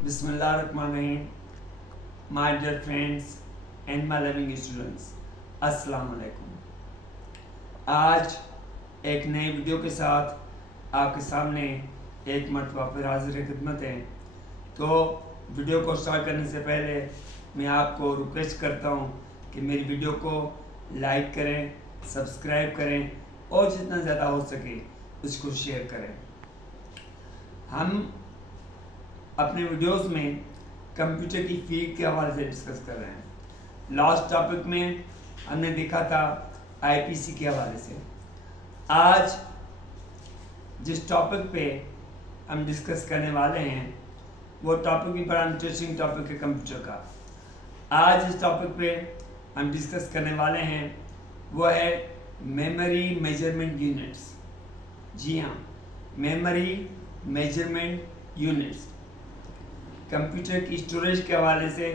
Bismillahirrahmanirrahim. My dear friends and my loving students, अस्सलाम वालेकुम। आज एक नए वीडियो के साथ आपके सामने एक मरतबा फिर हाजिर खिदमत है। तो वीडियो को स्टार्ट करने से पहले मैं आपको रिक्वेस्ट करता हूँ कि मेरी वीडियो को लाइक करें, सब्सक्राइब करें और जितना ज़्यादा हो सके उसको शेयर करें। हम अपने वीडियोस में कंप्यूटर की फील्ड के हवाले से डिस्कस कर रहे हैं। लास्ट टॉपिक में हमने देखा था आईपीसी के हवाले से। आज जिस टॉपिक पे हम डिस्कस करने वाले हैं वो टॉपिक भी बड़ा इंटरेस्टिंग टॉपिक है कंप्यूटर का। आज इस टॉपिक पे हम डिस्कस करने वाले हैं वो है मेमोरी मेजरमेंट यूनिट्स। जी हाँ, मेमोरी मेजरमेंट यूनिट्स। कंप्यूटर की स्टोरेज के हवाले से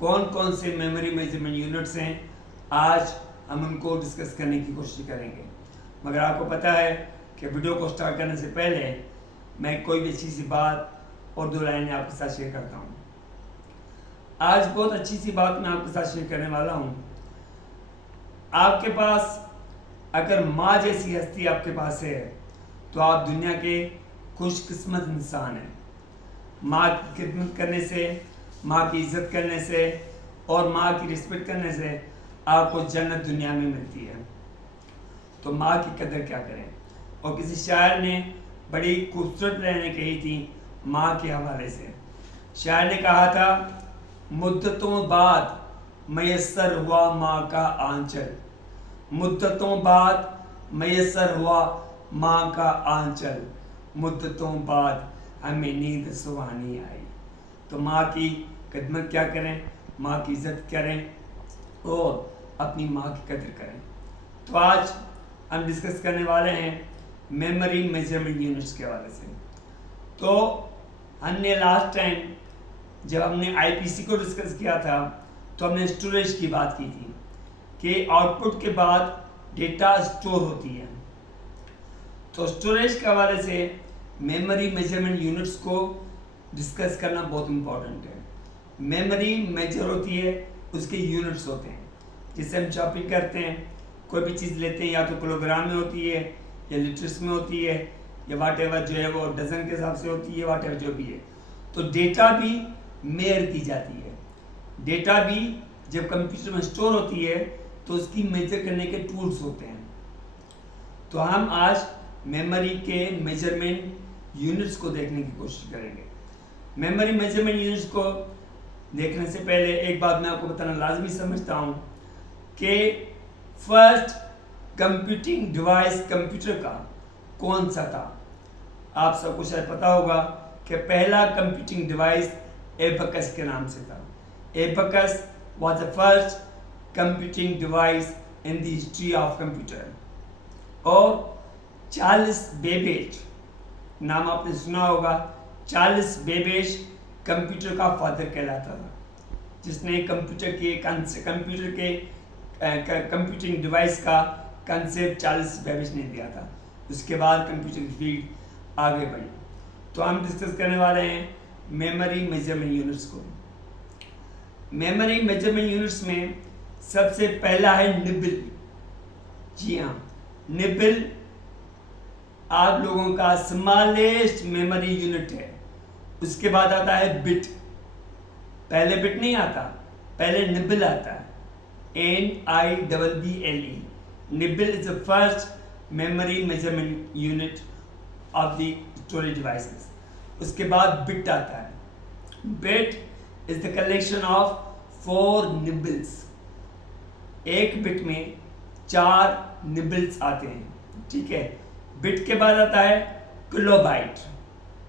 कौन कौन से मेमोरी मेजरमेंट यूनिट्स हैं, आज हम उनको डिस्कस करने की कोशिश करेंगे। मगर आपको पता है कि वीडियो को स्टार्ट करने से पहले मैं कोई भी अच्छी सी बात और दो लाइनें आपके साथ शेयर करता हूँ। आज बहुत अच्छी सी बात मैं आपके साथ शेयर करने वाला हूँ। आपके पास अगर माँ जैसी हस्ती आपके पास है तो आप दुनिया के खुशकिस्मत इंसान हैं। माँ की खिदमत करने से, माँ की इज्जत करने से और माँ की रिस्पेक्ट करने से आपको जन्नत दुनिया में मिलती है। तो माँ की कदर क्या करें। और किसी शायर ने बड़ी खूबसूरत लाइनें कही थी माँ के हवाले से। शायर ने कहा था, मुद्दतों बाद मयस्सर हुआ माँ का आंचल, मुद्दतों बाद मयस्सर हुआ माँ का आंचल, मुद्दतों बाद हमें नींद सुहानी आई। तो माँ की खिदमत क्या करें, माँ की इज्जत करें और अपनी माँ की कदर करें। तो आज हम डिस्कस करने वाले हैं मेमोरी मेजरमेंट यूनिट्स के हवाले से। तो हमने लास्ट टाइम जब हमने आईपीसी को डिस्कस किया था तो हमने स्टोरेज की बात की थी कि आउटपुट के बाद डेटा स्टोर होती है। तो स्टोरेज के हवाले से मेमोरी मेजरमेंट यूनिट्स को डिस्कस करना बहुत इम्पोर्टेंट है। मेमोरी मेजर होती है, उसके यूनिट्स होते हैं जिससे हम शॉपिंग करते हैं। कोई भी चीज़ लेते हैं या तो किलोग्राम में होती है या लीटर्स में होती है या वाट एवर जो है वो डजन के हिसाब से होती है, वाट एवर जो भी है। तो डेटा भी मेयर की जाती है। डेटा भी जब कंप्यूटर में स्टोर होती है तो उसकी मेजर करने के टूल्स होते हैं। तो हम आज मेमोरी के मेजरमेंट यूनिट्स को देखने की कोशिश करेंगे। मेमोरी मेजरमेंट यूनिट्स को देखने से पहले एक बात मैं आपको बताना लाजमी समझता हूँ कि फर्स्ट कंप्यूटिंग डिवाइस कंप्यूटर का कौन सा था। आप सबको शायद पता होगा कि पहला कंप्यूटिंग डिवाइस एबकस के नाम से था। Abacus was the first computing device in the history of computer. और चार्ल्स बेबेज नाम आपने सुना होगा। चार्ल्स बेबेज कंप्यूटर का फादर कहलाता था, जिसने कंप्यूटर के कंप्यूटिंग डिवाइस का कंसेप्ट चार्ल्स बेबेज ने दिया था। उसके बाद कंप्यूटर की फील्ड आगे बढ़ी। तो हम डिस्कस करने वाले हैं मेमोरी मेजरमेंट यूनिट्स को। मेमोरी मेजरमेंट यूनिट्स में सबसे पहला है निबल। जी हाँ, निबल आप लोगों का स्मॉलेस्ट मेमोरी यूनिट है। उसके बाद आता है बिट। पहले बिट नहीं आता, पहले निबल आता है। NIBBLE। Nibble is the first memory measurement unit of the storage devices. उसके बाद बिट आता है। Bit is the collection of 4 nibbles. एक बिट में 4 निबल्स आते हैं, ठीक है। बिट के बाद आता है किलोबाइट,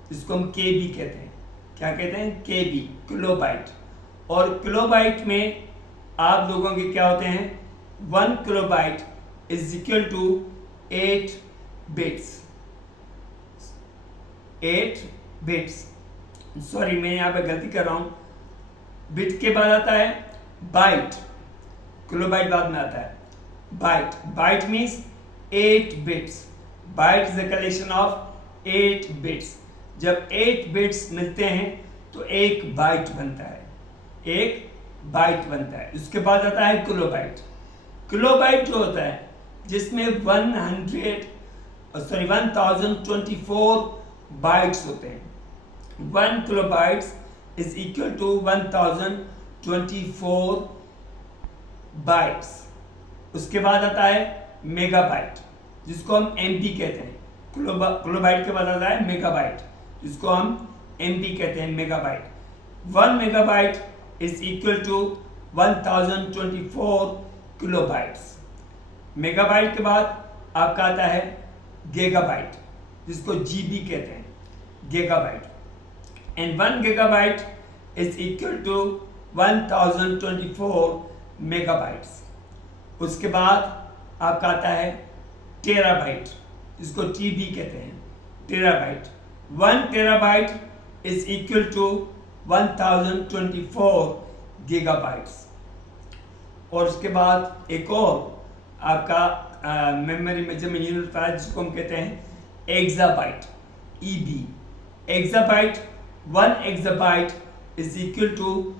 जिसको हम केबी कहते हैं। क्या कहते हैं? केबी, किलोबाइट। और किलोबाइट में आप लोगों के क्या होते हैं? 1 kilobyte is equal to 8 bits. 8 bits, sorry मैं यहाँ पे गलती कर रहा हूँ। बिट के बाद आता है बाइट, किलोबाइट बाद में आता है byte. Byte means 8 bits. Byte is the collection of 8 bits. जब 8 बिट्स मिलते हैं तो 1 बाइट बनता है, 1 बाइट बनता है। उसके बाद आता है किलोबाइट। किलोबाइट जो होता है जिसमें 1024 बाइट्स होते हैं। 1 kilobytes is equal to 1024 bytes. उसके बाद आता है मेगाबाइट जिसको हम एमबी कहते हैं। किलोबाइट के बाद आता है मेगाबाइट जिसको हम एमबी कहते हैं, megabyte. 1 megabyte is equal to 1024 kilobytes. Megabyte के बाद आपका आता है गीगाबाइट जिसको जीबी कहते हैं, gigabyte. And 1 gigabyte is equal to 1024 megabytes. उसके बाद आपका आता है टेराबाइट जिसको टीबी कहते हैं, terabyte. 1 terabyte is equal to 1024 gigabytes. और उसके बाद एक और आपका मेमोरी मेजरमेंट यूनिट होता है जिसको हम कहते हैं exabyte, EB. Exabyte 1 exabyte is equal to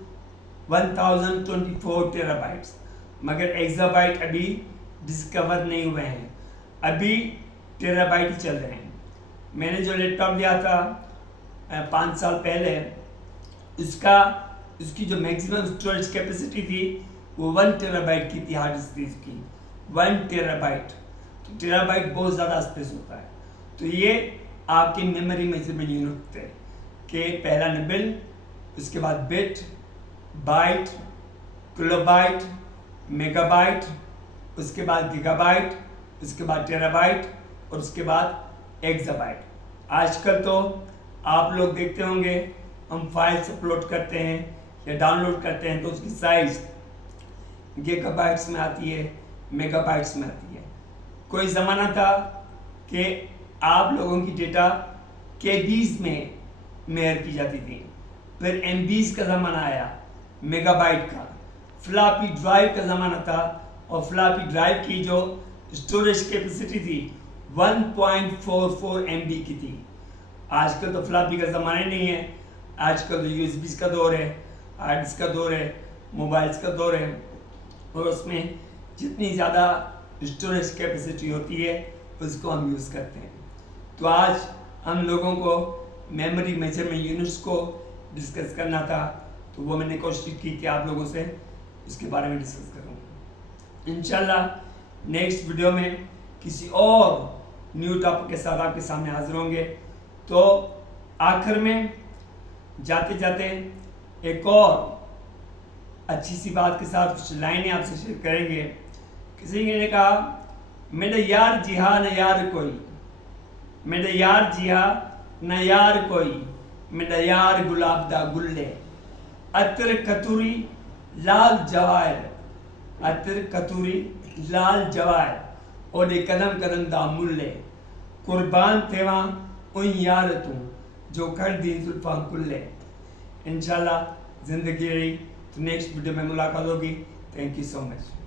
1024 terabytes. मगर एक्साबाइट अभी डिस्कवर नहीं हुए हैं, अभी टेराबाइट चल रहे हैं। मैंने जो लैपटॉप लिया था 5 साल पहले, उसकी जो मैक्सिमम स्टोरेज कैपेसिटी थी वो 1 टेराबाइट की थी, हार्ड डिस्क थी उसकी 1 टेराबाइट। तो टेराबाइट बहुत ज़्यादा स्पेस होता है। तो ये आपके मेमोरी मेजरमेंट यूनिट थे कि पहला निबल, उसके बाद बिट, बाइट, किलोबाइट, मेगाबाइट, उसके बाद गीगाबाइट, उसके बाद टेराबाइट और उसके बाद एक्साबाइट। आजकल तो आप लोग देखते होंगे हम फाइल्स अपलोड करते हैं या डाउनलोड करते हैं तो उसकी साइज गीगाबाइट्स में आती है, मेगाबाइट्स में आती है। कोई ज़माना था कि आप लोगों की डेटा केबीज में मेयर की जाती थी, फिर एमबीज का ज़माना आया, मेगाबाइट का। फ्लॉपी ड्राइव का ज़माना था और फ्लॉपी ड्राइव की जो स्टोरेज कैपेसिटी थी 1.44 MB की थी। आजकल तो फ्लॉपी का ज़माना ही नहीं है, आजकल तो यूएसबी का दौर है, हार्ड डिस्क का दौर है, मोबाइल्स का दौर है। और उसमें जितनी ज़्यादा स्टोरेज कैपेसिटी होती है उसको हम यूज़ करते हैं। तो आज हम लोगों को मेमोरी मेजरमेंट यूनिट्स को डिस्कस करना था, तो वो मैंने कोशिश की कि आप लोगों से इसके बारे में डिस्कस करूँ। इंशाल्लाह नेक्स्ट वीडियो में किसी और न्यू टॉपिक के साथ आपके सामने हाजिर होंगे। तो आखिर में जाते जाते एक और अच्छी सी बात के साथ कुछ लाइनें आपसे शेयर करेंगे। किसी ने कहा, मेरे यार जी हाँ न यार कोई, मेरे यार जी हाँ न यार कोई, मेरा यार गुलाब दा गुल्ले, अतर कतूरी लाल जवायर, अतर कतूरी लाल जवायर और कदम कदम दा मुल्ले, कुर्बान थेवा उन यार तू जो कर दी जुल्फा कुल्ले। इंशाल्लाह जिंदगी रही तो नेक्स्ट वीडियो में मुलाकात होगी। Thank you so much.